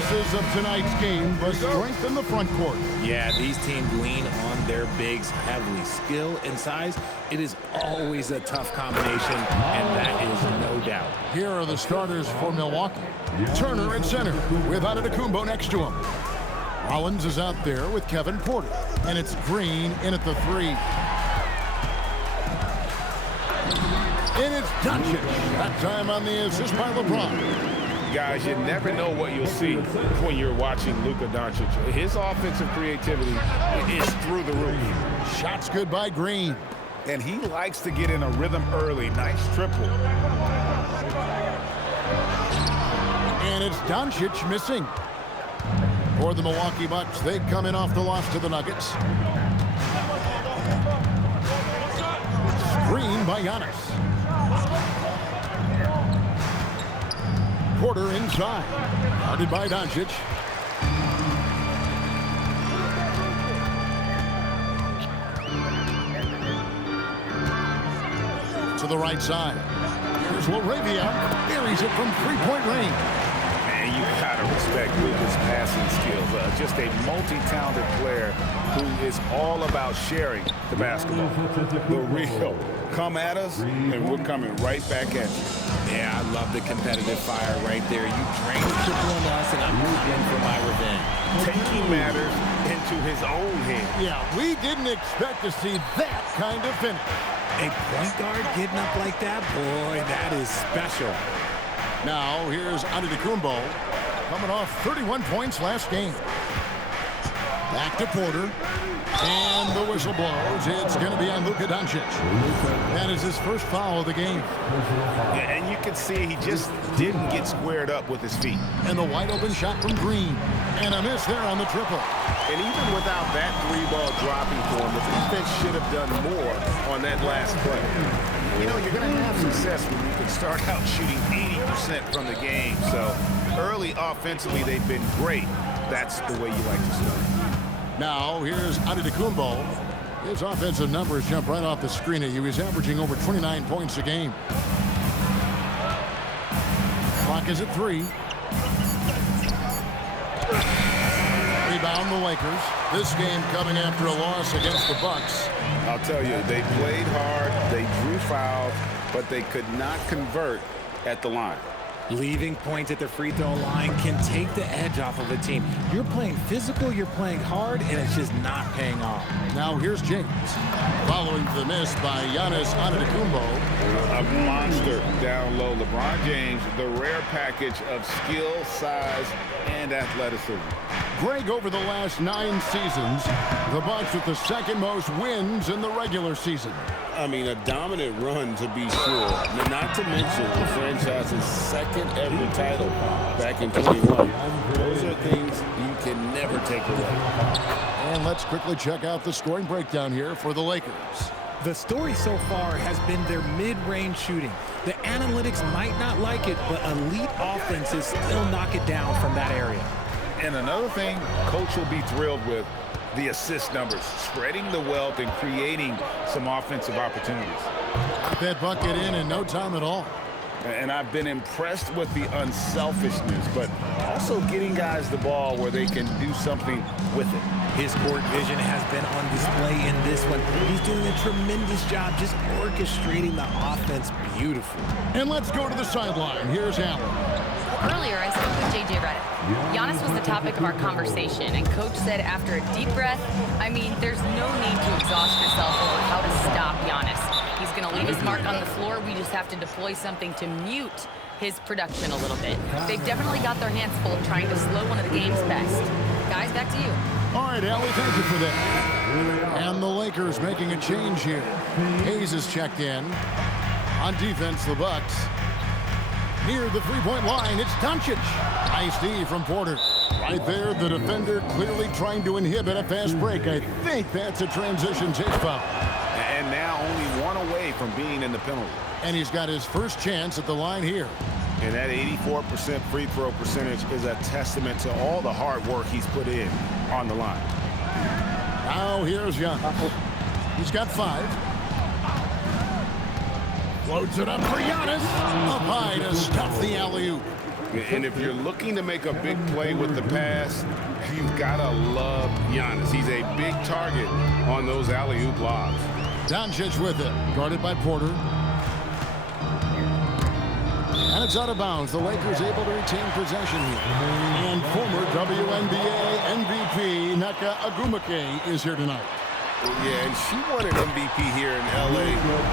weaknesses of tonight's game, but strength in the front court. Yeah, these teams lean on their bigs heavily. Skill and size, it is always a tough combination, and that is no doubt. Here are the starters for Milwaukee. Turner at center with Antetokounmpo next to him. Rollins is out there with Kevin Porter, and it's Green in at the 3. And it's Doncic. That time on the assist by LeBron. Guys, you never know what you'll see when you're watching Luka Doncic. His offensive creativity is through the roof. Shots good by Green. And he likes to get in a rhythm early. Nice triple. And it's Doncic missing. For the Milwaukee Bucks, they come in off the loss to the Nuggets. Screen by Giannis. Porter inside. Guarded by Doncic. To the right side. Here's LaRavia. Buries it from three-point range. Man, you gotta respect Luka's passing skills. Just a multi-talented player who is all about sharing the basketball. The real. Come at us, and we're coming right back at you. Yeah, I love the competitive fire right there. You drained the triple on us, and I moved in for my revenge. Taking matters into his own hands. Yeah, we didn't expect to see that kind of finish. A point guard getting up like that, boy, that is special. Now, here's Antetokounmpo, coming off 31 points last game. Back to Porter. And the whistle blows. It's going to be on Luka Doncic. That is his first foul of the game. Yeah, and you can see he just didn't get squared up with his feet. And the wide open shot from Green. And a miss there on the triple. And even without that three-ball dropping for him, the defense should have done more on that last play. You know, you're going to have success when you can start out shooting 80% from the game. So early offensively, they've been great. That's the way you like to start. Now, here's Antetokounmpo. His offensive numbers jump right off the screen at you. He's averaging over 29 points a game. Clock is at 3. Rebound the Lakers. This game coming after a loss against the Bucks. I'll tell you, they played hard, they drew fouls, but they could not convert at the line. Leaving points at the free throw line can take the edge off of a team. You're playing physical, you're playing hard, and it's just not paying off. Now here's James. Following the miss by Giannis Antetokounmpo. A monster down low. LeBron James, the rare package of skill, size, and athleticism. Greg, over the last 9 seasons, the Bucks with the second most wins in the regular season. I mean, a dominant run to be sure. Not to mention the franchise's second ever title back in 21. Those are things you can never take away. And let's quickly check out the scoring breakdown here for the Lakers. The story so far has been their mid-range shooting. The analytics might not like it, but elite offenses still knock it down from that area. And another thing Coach will be thrilled with, the assist numbers, spreading the wealth and creating some offensive opportunities. Got that bucket in no time at all. And I've been impressed with the unselfishness, but also getting guys the ball where they can do something with it. His court vision has been on display in this one. He's doing a tremendous job just orchestrating the offense beautifully. And let's go to the sideline. Here's Allen. Earlier, I spoke with J.J. Redick. Giannis was the topic of our conversation, and Coach said after a deep breath, I mean, there's no need to exhaust yourself over how to stop Giannis. He's going to leave his mark on the floor. We just have to deploy something to mute his production a little bit. They've definitely got their hands full trying to slow one of the game's best. Guys, back to you. All right, Allie, thank you for that. And the Lakers making a change here. Hayes is checked in. On defense, the Bucks. Near the three-point line, it's Doncic. Nice D from Porter. Right there, the defender clearly trying to inhibit a fast break. I think that's a transition take foul. And now only one away from being in the penalty. And he's got his first chance at the line here. And that 84% free throw percentage is a testament to all the hard work he's put in on the line. Now here's Giannis. He's got 5. Floats it up for Giannis. Up high to stuff the alley-oop. And if you're looking to make a big play with the pass, you've got to love Giannis. He's a big target on those alley-oop lobs. Doncic with it, guarded by Porter. And it's out of bounds. The Lakers able to retain possession here. And former WNBA MVP Nneka Ogwumike is here tonight. Yeah, and she won an MVP here in L.A.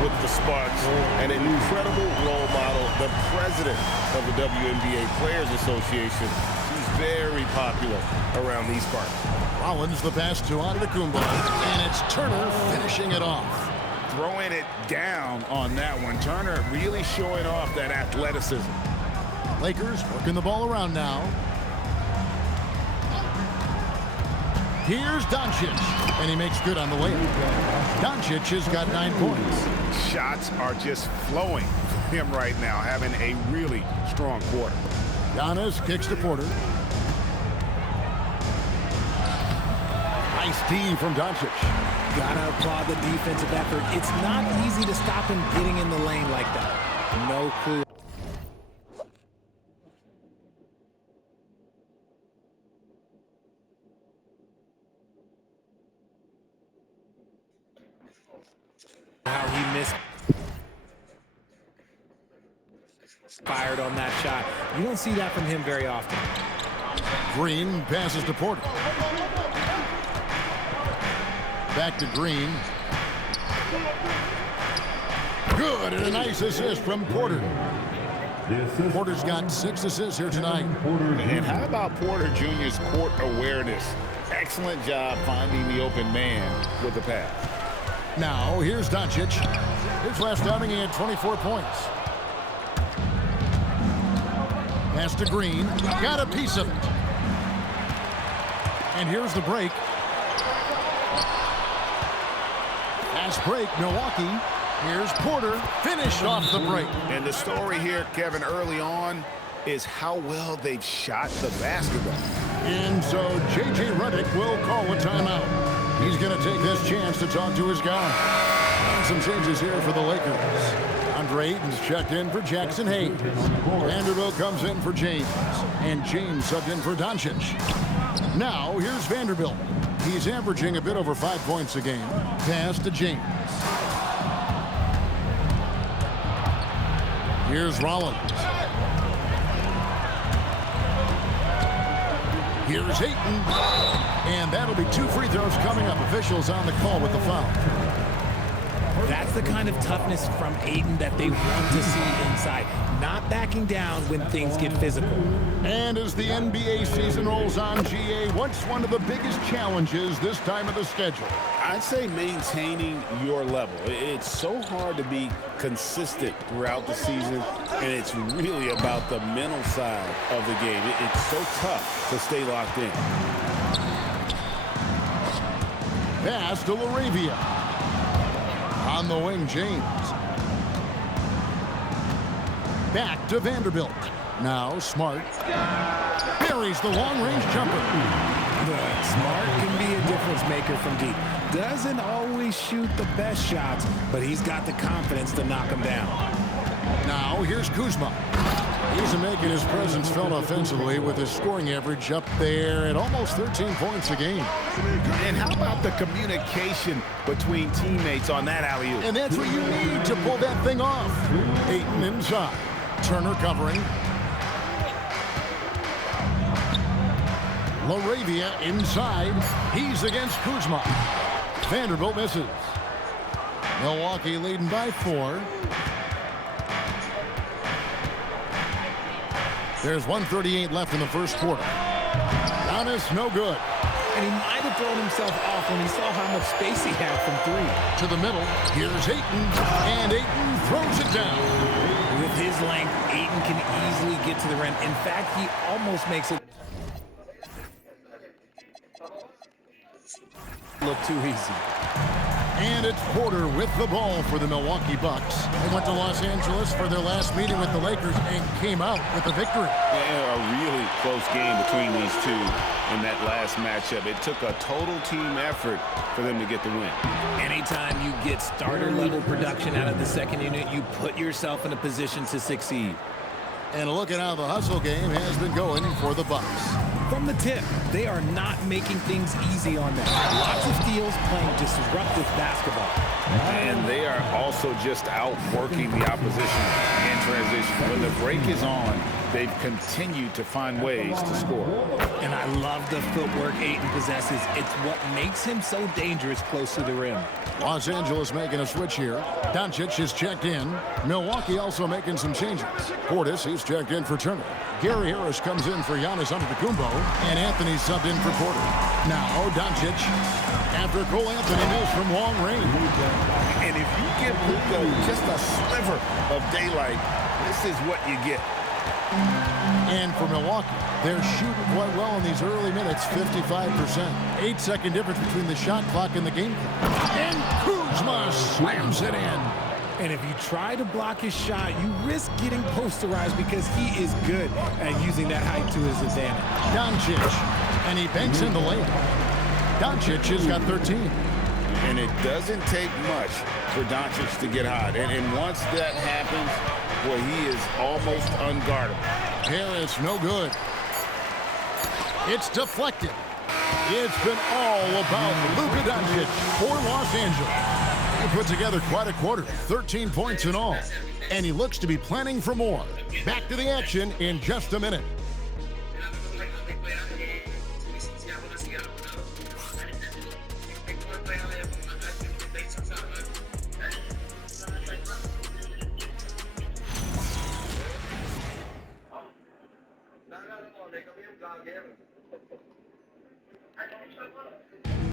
with the Sparks. An incredible role model, the president of the WNBA Players Association. She's very popular around these parts. Rollins the pass to Antetokounmpo. And it's Turner finishing it off. Throwing it down on that one. Turner really showing off that athleticism. Lakers working the ball around now. Here's Doncic, and he makes good on the layup. Doncic has got 9 points. Shots are just flowing from him right now, having a really strong quarter. Giannis kicks to Porter. Nice D from Doncic. Gotta applaud the defensive effort. It's not easy to stop him getting in the lane like that. No clue. How he missed. Fired on that shot. You don't see that from him very often. Green passes to Porter. Back to Green. Good, and a nice assist from Porter. Porter's got 6 assists here tonight. And how about Porter Jr.'s court awareness? Excellent job finding the open man with the pass. Now, here's Doncic. His last outing, he had 24 points. Pass to Green. Got a piece of it. And here's the break. Fast break, Milwaukee. Here's Porter. Finished off the break. And the story here, Kevin, early on is how well they've shot the basketball. And so J.J. Redick will call a timeout. He's going to take this chance to talk to his guy. And some changes here for the Lakers. Andre Ayton's checked in for Jackson Hayes. Vanderbilt comes in for James. And James subbed in for Doncic. Now, here's Vanderbilt. He's averaging a bit over 5 points a game. Pass to James. Here's Rollins. Here's Ayton. And that'll be 2 free throws coming up. Officials on the call with the foul. That's the kind of toughness from Ayton that they want to see inside. Not backing down when things get physical. And as the NBA season rolls on, GA, what's one of the biggest challenges this time of the schedule? I'd say maintaining your level. It's so hard to be consistent throughout the season, and it's really about the mental side of the game. It's so tough to stay locked in. Pass to LaRavia. On the wing, James. Back to Vanderbilt. Now Smart. Buries the long-range jumper. Look, Smart can be a difference maker from deep. Doesn't always shoot the best shots, but he's got the confidence to knock them down. Now here's Kuzma. He's making his presence felt offensively with his scoring average up there at almost 13 points a game. And how about the communication between teammates on that alley-oop? And that's what you need to pull that thing off. Ayton inside. Turner covering. LaRavia inside. He's against Kuzma. Vanderbilt misses. Milwaukee leading by 4. There's 1:38 left in the first quarter. Giannis, no good. And he might have thrown himself off when he saw how much space he had from 3. To the middle. Here's Ayton. And Ayton throws it down. With his length, Ayton can easily get to the rim. In fact, he almost makes it look too easy. And it's Porter with the ball for the Milwaukee Bucks. They went to Los Angeles for their last meeting with the Lakers and came out with a victory. Yeah, a really close game between these two in that last matchup. It took a total team effort for them to get the win. Anytime you get starter level production out of the second unit, you put yourself in a position to succeed. And look at how the hustle game has been going for the Bucks. From the tip, they are not making things easy on them. Lots of steals, playing disruptive basketball. And they are also just outworking the opposition in transition. When the break is on, they've continued to find ways to score. And I love the footwork Ayton possesses. It's what makes him so dangerous close to the rim. Los Angeles making a switch here. Doncic is checked in. Milwaukee also making some changes. Portis, he's checked in for Turner. Gary Harris comes in for Giannis Antetokounmpo, and Anthony subbed in for Porter. Now Doncic, after Cole Anthony missed from long range. And if you give Luka just a sliver of daylight, this is what you get. And for Milwaukee, they're shooting quite well in these early minutes, 55%. 8-second difference between the shot clock and the game clock. And Kuzma slams it in. And if you try to block his shot, you risk getting posterized because he is good at using that height to his advantage. Doncic, and he banks in the layup. Doncic has got 13. And it doesn't take much for Doncic to get hot. And once that happens, well, he is almost unguardable. Harris, no good. It's deflected. It's been all about Luka Doncic for Los Angeles. He put together quite a quarter, 13 points in all. And he looks to be planning for more. Back to the action in just a minute.